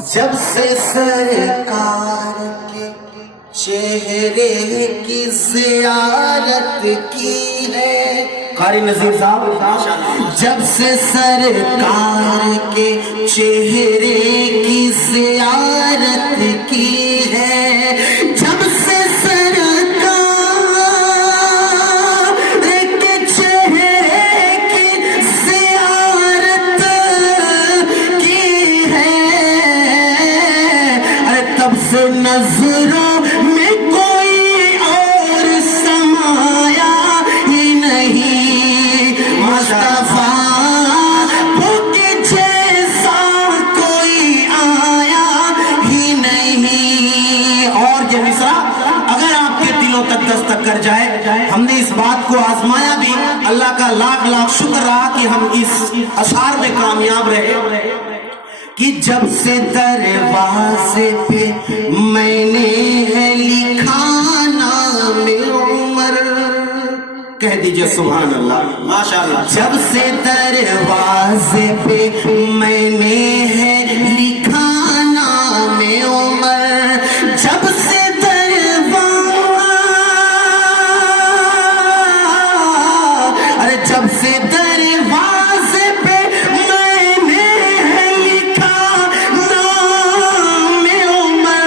آواز. جب سے سرکار کے چہرے کی زیارت کی ہے قاری نذیر صاحب. جب سے سرکار کے چہرے کی زیارت کی ہے, جب سے نظروں میں کوئی اور سمایا ہی نہیں مصطفیٰ کے جیسا کوئی آیا ہی نہیں. اور یہ مصرع اگر آپ کے دلوں تک دستک کر جائے, ہم نے اس بات کو آزمایا بھی, اللہ کا لاکھ لاکھ شکر رہا کہ ہم اس اشعار میں کامیاب رہے کہ جب سے دروازے پہ میں نے ہے لکھا نام عمر. کہہ دیجئے سبحان اللہ ماشاءاللہ. جب سے دروازے پہ میں نے ہے لکھا نام عمر, جب سے جب سے دروازے پہ میں نے ہے لکھا نام عمر,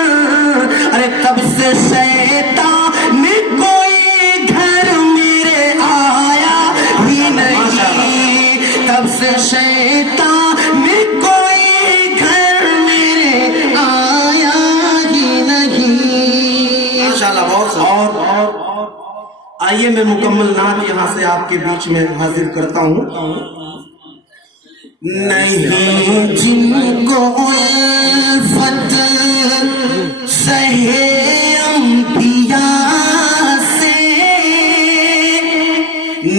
ارے تب سے شیطان میں کوئی گھر میرے آیا ہی نہیں, تب سے شیطان میں کوئی گھر میرے آیا ہی نہیں. ماشاءاللہ. اور آئیے میں مکمل نعت یہاں سے آپ کے بیچ میں حاضر کرتا ہوں. نہیں جن کو الفت سہے انبیاء سے,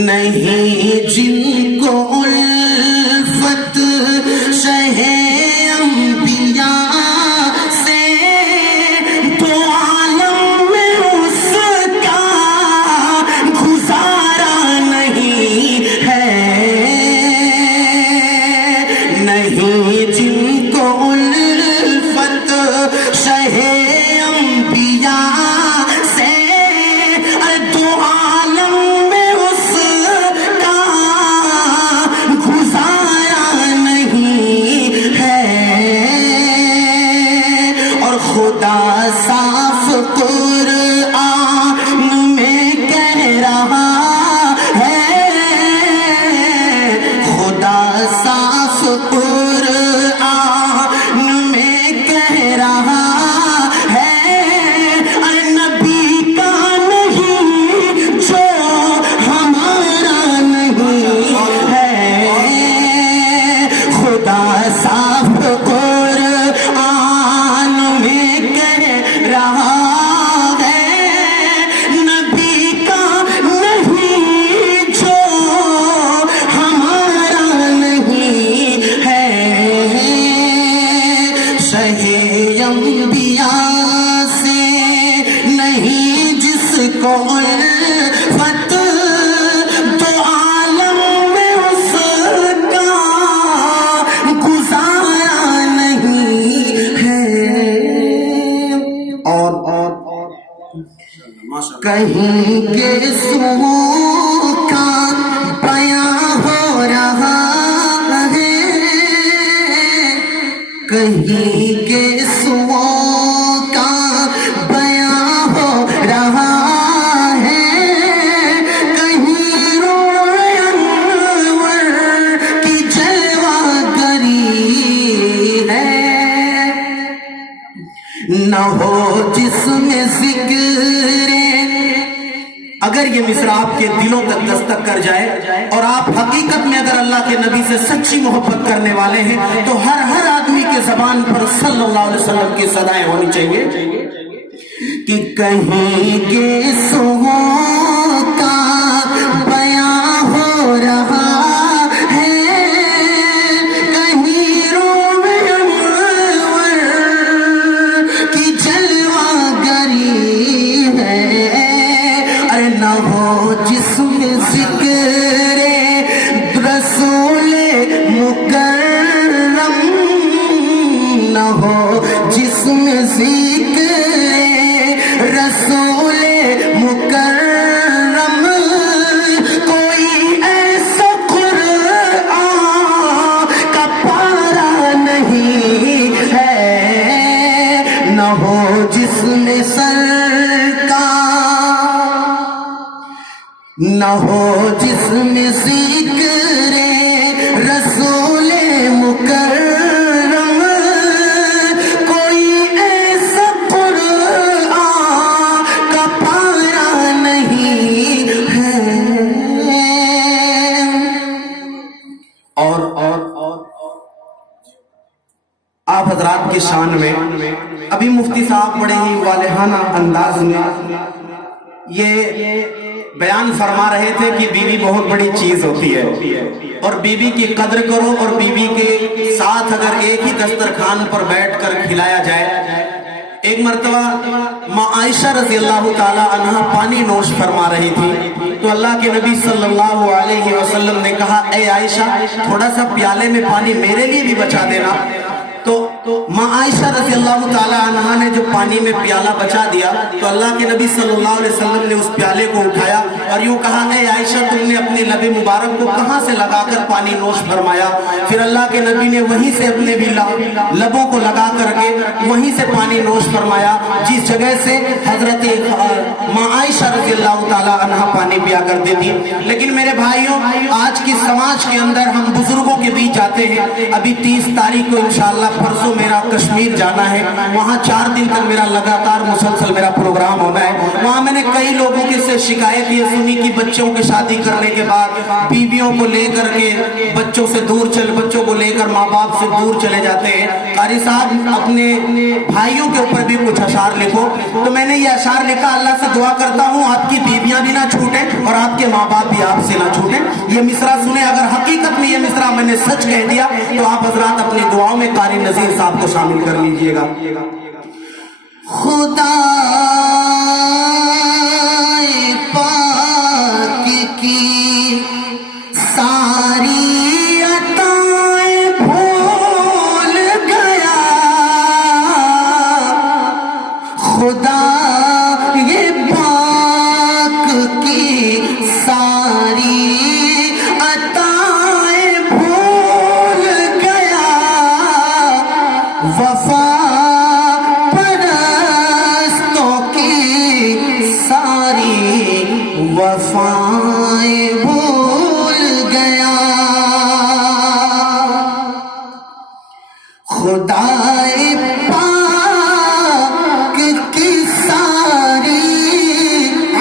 نہیں جن کو الفت سہے انبیاء سے, تو عالم میں اس کا گزارا نہیں ہے. نہیں جن کو الفت شہے انبیاء سے, تو عالم میں اس کا گزارا نہیں ہے. اور خدا صاف قرآن میں کہہ رہا ہے, خدا صاف قرآن میں کہہ رہا ہے, نبی کا نہیں جو ہمارا نہیں ہے. خدا صاف قرآن میں کہہ رہا ہے, نبی کا نہیں جو ہمارا نہیں ہے. شہے انبیاء سے نہیں جس کو الفت, تو عالم میں اس کا گزارا نہیں ہے. اور کہیں کے سو کا بیان ہو رہا ہے, کہیں کے سو کا بیان ہو رہا ہے, کہیں روئے انور کی جلوہ گری ہے. نہ ہو جس میں ذکر, اگر یہ مصرع آپ کے دلوں تک دستک کر جائے اور آپ حقیقت میں اگر اللہ کے نبی سے سچی محبت کرنے والے ہیں, تو ہر آدمی کے زبان پر صلی اللہ علیہ وسلم کی صدائیں ہونی چاہیے کہ کہیں کے سو کا بیان ہو رہا ہے, کہیں روئے انور کی جلوہ گری ہے. ارے نہ ہو جس میں ذکر رسول مکرم, نہ ہو نہ ہو جسم ذکر رسول مکرم، کوئی ایسا قرآن کا پارا نہیں ہے۔ اور آپ حضرات کی شان میں ابھی مفتی صاحب بڑے ہی والہانہ انداز میں یہ بیان فرما رہے تھے کہ بیوی بہت بڑی چیز ہوتی ہے اور بیوی کی قدر کرو، اور بیوی کے ساتھ اگر ایک ہی دسترخوان پر بیٹھ کر کھلایا جائے۔ ایک مرتبہ ماں عائشہ رضی اللہ تعالی عنہ پانی نوش فرما رہی تھی تو اللہ کے نبی صلی اللہ علیہ وسلم نے کہا اے عائشہ تھوڑا سا پیالے میں پانی میرے لیے بھی بچا دینا۔ تو ماں عائشہ رضی اللہ تعالی عنہ نے جو پانی میں پیالہ بچا دیا تو اللہ کے نبی صلی اللہ علیہ وسلم نے اس پیالے کو اٹھایا اور یوں کہا اے عائشہ تم نے اپنے لب مبارک کو کہاں سے لگا کر پانی نوش فرمایا؟ پھر اللہ کے نبی نے وہیں سے اپنے بھی لبوں کو لگا کر کے وہیں سے پانی نوش فرمایا جس جگہ سے حضرت ماں عائشہ رضی اللہ تعالی عنہ پانی پیا کرتے تھی۔ لیکن میرے بھائیوں آج کی سماج کے اندر ہم بزرگوں کے بیچ جاتے ہیں۔ ابھی 30 تاریخ کو انشاءاللہ پرسوں میرا کشمیر جانا ہے، وہاں 4 دن تک میرا لگاتار مسلسل میرا پروگرام ہونا ہے۔ وہاں میں نے کئی لوگوں کی سے شکایت یہ سنی کہ بچوں کی شادی کرنے کے بعد بیویوں کو لے کر کے بچوں کو لے کر ماں باپ سے دور چلے جاتے ہیں۔ قاری صاحب اپنے بھائیوں کے اوپر بھی کچھ اشعار لکھو، تو میں نے یہ اشعار لکھا اللہ سے دعا کرتا ہوں آپ کی بیویاں بھی نہ چھوٹیں اور آپ کے ماں باپ بھی آپ سے نہ چھوٹیں۔ یہ مصرع سنیں، اگر حقیقت میں یہ مصرع میں نے سچ کہہ دیا تو آپ حضرات اپنی دعاؤں میں قاری نذیر صاحب کو شامل کر لیجئے گا۔ خدا پاک کی ساری عطائیں بھول گیا، خدا یہ پاک کی ساری عطائیں بھول گیا، وفا پرستوں کی ساری وفائیں بھول گیا، خدا پاک کی ساری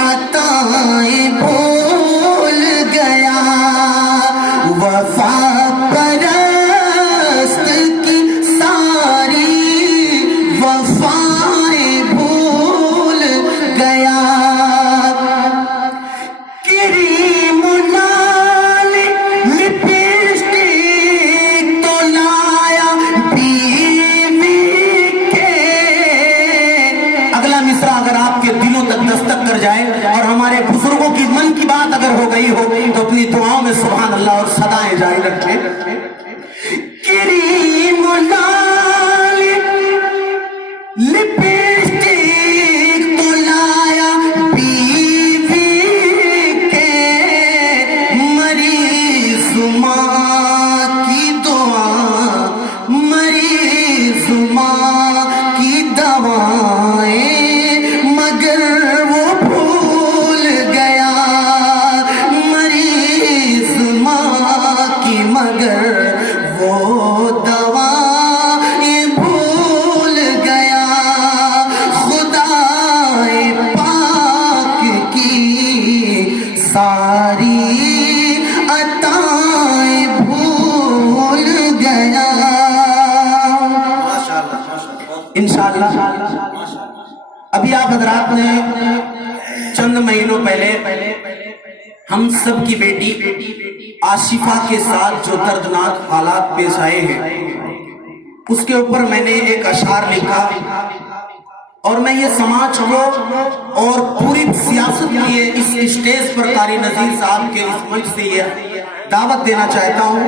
عطائیں بھول گیا، وفا پرست کی ساری وفائیں بھول گیا، کریم لال لپسٹک تو لایا بیوی کے۔ اگلا مصرع اگر آپ کے دلوں تک دستک کر جائے اور ہمارے بزرگوں کی من کی بات اگر ہو گئی ہو تو اپنی دعاؤں میں سبحان اللہ اور صدائیں جاری رکھیں۔ کریم لال لپسٹک تو لایا بیوی کے، مریض ماں کی دعا مریض ماں کی دوائیں مگر وہ بھول گیا، مریض ماں کی مگر وہ دوائیں بھول گیا، خدا پاک کی ساری عطائیں بھول گیا۔ انشاءاللہ ابھی آپ حضرات نے چند مہینوں پہلے ہم سب کی بیٹی آصفہ کے ساتھ جو دردناک حالات پیش آئے ہیں اس کے اوپر میں نے ایک اشعار لکھا اور میں یہ سماج کو اور پوری سیاست کے لیے اس اسٹیج پر قاری نذیر صاحب کے اس منچ سے یہ دعوت دینا چاہتا ہوں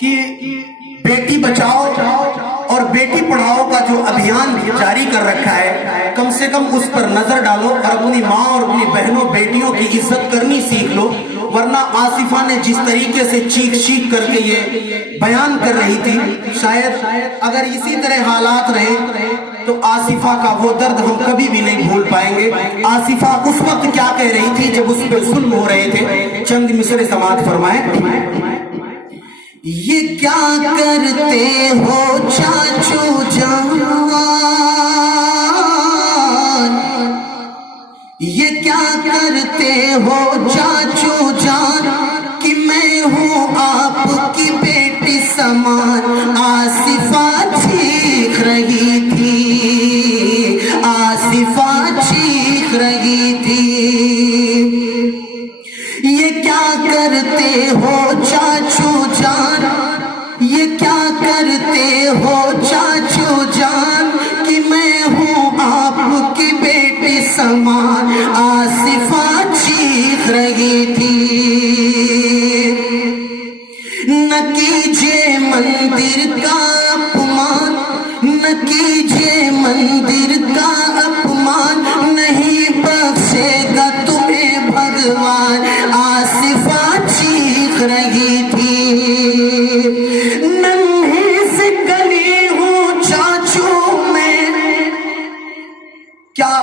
کہ بیٹی بچاؤ اور بیٹی پڑھاؤ کا جو ابھیان جاری کر رکھا ہے کم سے کم اس پر نظر ڈالو اور اپنی ماں اور اپنی بہنوں بیٹیوں کی عزت کرنی سیکھ لو، ورنہ آصفہ نے جس طریقے سے چیخ چیخ کر کے یہ بیان کر رہی تھی شاید اگر اسی طرح حالات رہے تو آصفہ کا وہ درد ہم کبھی بھی نہیں بھول پائیں گے. آصفہ اس وقت کیا کہہ رہی تھی جب اس پہ ظلم ہو رہے تھے؟ چند مصرے سماعت فرمائیں. یہ کیا کرتے ہو چاچو جان، یہ کیا کرتے ہو چاچو جان، کہ میں ہوں آپ کی بیٹی سمان. آصفہ چیخ رہی تھی، آصفہ چیخ رہی تھی. یہ کیا کرتے ہو چاچو جان، یہ کیا کرتے ہو چاچو جان، کہ میں ہوں آپ کی بیٹی سمان. آصفہ چیخ رہی تھی. نہ کیجیے مندر کا اپمان، نہ کیجیے مندر کا اپمان، نہیں بخشے گا تمہیں بھگوان. آصفہ چیخ رہی تھی. ننھی سی گلی ہوں چاچو میں، کیا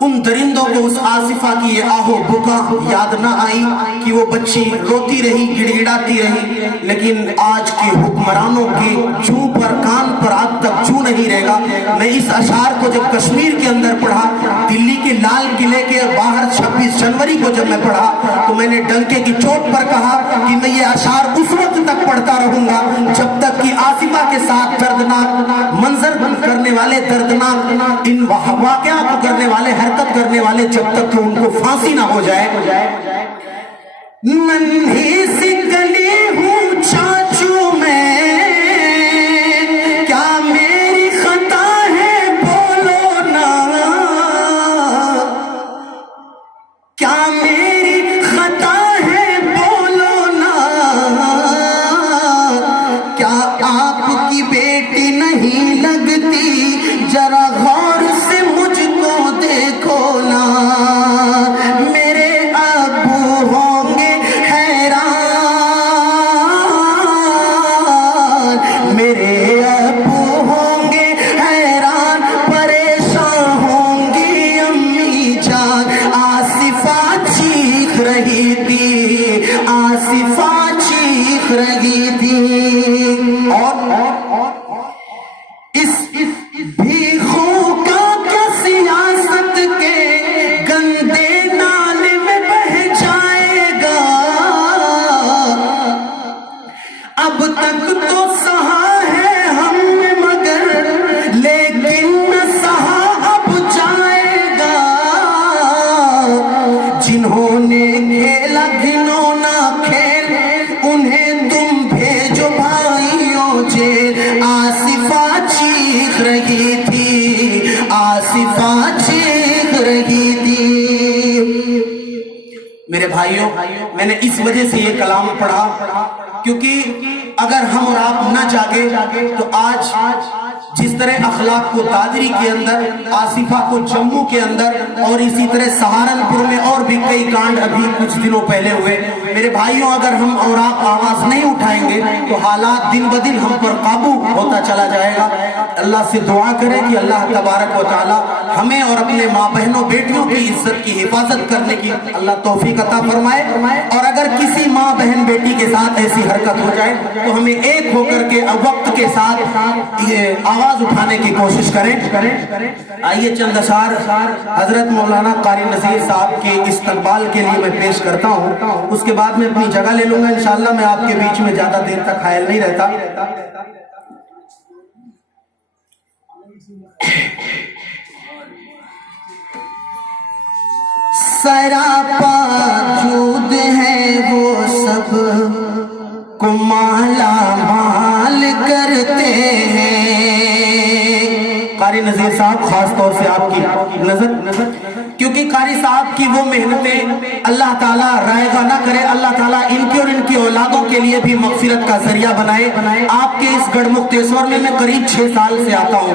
ان درندوں کو اس آصفہ کی یہ آہو بکا یاد نہ آئی کہ وہ بچی روتی رہی، گڑ گڑاتی رہی؟ لیکن آج کے حکمرانوں کے چوں پر کان پر آج تک چوں نہیں رہے گا. میں اس اشعار کو جب کشمیر کے اندر پڑھا، دلی کے لال قلعے کے باہر 26 جنوری کو جب میں پڑھا، تو میں نے ڈنکے کی چوٹ پر کہا کہ میں یہ اشعار اس وقت تک پڑھتا رہوں گا جب تک کہ آصفہ کے ساتھ دردناک منظر کرنے والے، دردناک ان واقعات کو کرنے والے، حرکت کرنے والے، جب تک کہ ان کو پھانسی نہ ہو جائے. ننھی سی گلی ہوں چاچو میں، کیا میری خطا ہے بولو نا، کیا میری خطا ہے بولو نا، کیا آپ کی بیٹی نہیں لگتی، ذرا غور سے مجھ کو دیکھو نا. میرے ابو ہوں گے حیران، میرے ابو ہوں گے حیران، پریشان ہوں گی امی جان. آصفہ چیخ رہی تھی، آصفہ چیخ رہی تھی. اور اس بھیخوں کا کیا سیاست کے گندے نالے میں بہ جائے گا. اب تک تو سہا ہے ہم نے مگر، لیکن نہ سہا اب جائے گا. جنہوں نے کھیلا گھنونا کھیل، انہیں تم بھیجو بھائیوں جیل. آصفہ چیخ رہی تھی، آصفہ چیخ رہی تھی. میرے بھائیوں، میں نے اس وجہ سے یہ کلام پڑھا کیونکہ اگر ہم اور آپ نہ جاگے تو آج جس طرح اخلاق کو دادری کے اندر، آصفہ کو جموں کے اندر، اور اسی طرح سہارنپور میں اور بھی کئی کانڈ ابھی کچھ دنوں پہلے ہوئے. میرے بھائیوں، اگر ہم اور آپ آواز نہیں اٹھائیں گے تو حالات دن بدن ہم پر قابو ہوتا چلا جائے گا. اللہ سے دعا کریں کہ اللہ تبارک و تعالی ہمیں اور اپنے ماں بہنوں بیٹیوں کی عزت کی حفاظت کرنے کی اللہ توفیق عطا فرمائے. اور اگر کسی ماں بہن بیٹی کے ساتھ ایسی حرکت ہو جائے تو ہمیں ایک ہو کر کے وقت کے ساتھ یہ آواز اٹھانے کی کوشش کریں. آئیے چند اشعار حضرت مولانا قاری نذیر صاحب کے استقبال کے لیے میں پیش کرتا ہوں. اس کے بعد میں اپنی جگہ لے لوں گا انشاءاللہ. میں آپ کے بیچ میں زیادہ دیر تک حائل نہیں رہتا. سراپا جود ہے وہ سب کو مالا مال کرتے ہیں. قاری نذیر صاحب خاص طور سے آپ کی نظر، کیونکہ قاری صاحب کی وہ محنتیں اللہ تعالیٰ رائگاں نہ کرے، اللہ تعالیٰ ان کی اور ان کی اولادوں کے لیے بھی مغفرت کا ذریعہ بنائے. آپ کے اس گڑھ مکتیسور میں قریب 6 سال سے آتا ہوں.